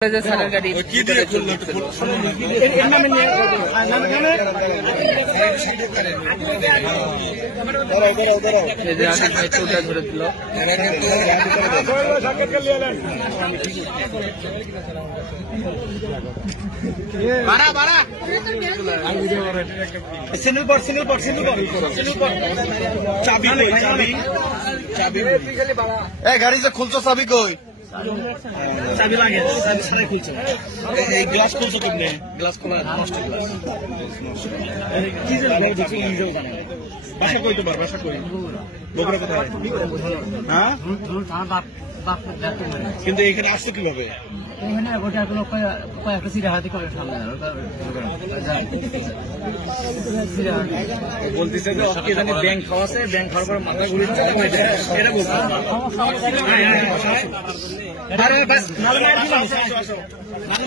গাড়ি ধরে দিল। গাড়ি যে খুলছো চাবি কই? চাবি লাগে, চাবি ছাড়াই খুলছে। এই গ্লাস খুলছো কেমনে? গ্লাস খোলা নষ্ট গ্লাস। কি যে ভাই দেখছি নিজেও জানে। বাসা কই তোমার? বাসা কই? বগুড়া কোথায়? হ্যাঁ? কিন্তু এখানে আসছো কিভাবে? এখানে গোটাগুলো কয়েকটা চিরাহাতি করে সামনে বলতেছে যে কি জানি ব্যাংক খাওয়াছে, ব্যাংক খাওয়ার পর মাথা ঘুরিচ্ছে এটা বলছে।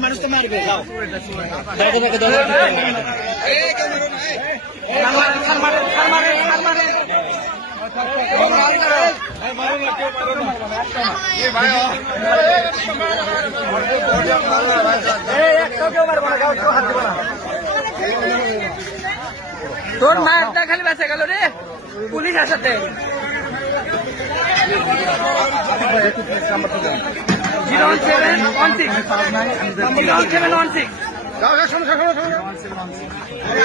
মানুষ তো মারবে যাও। তোর মায়েরটা খালি বেঁচে গেল রে পুলিশ আসাতে। 01716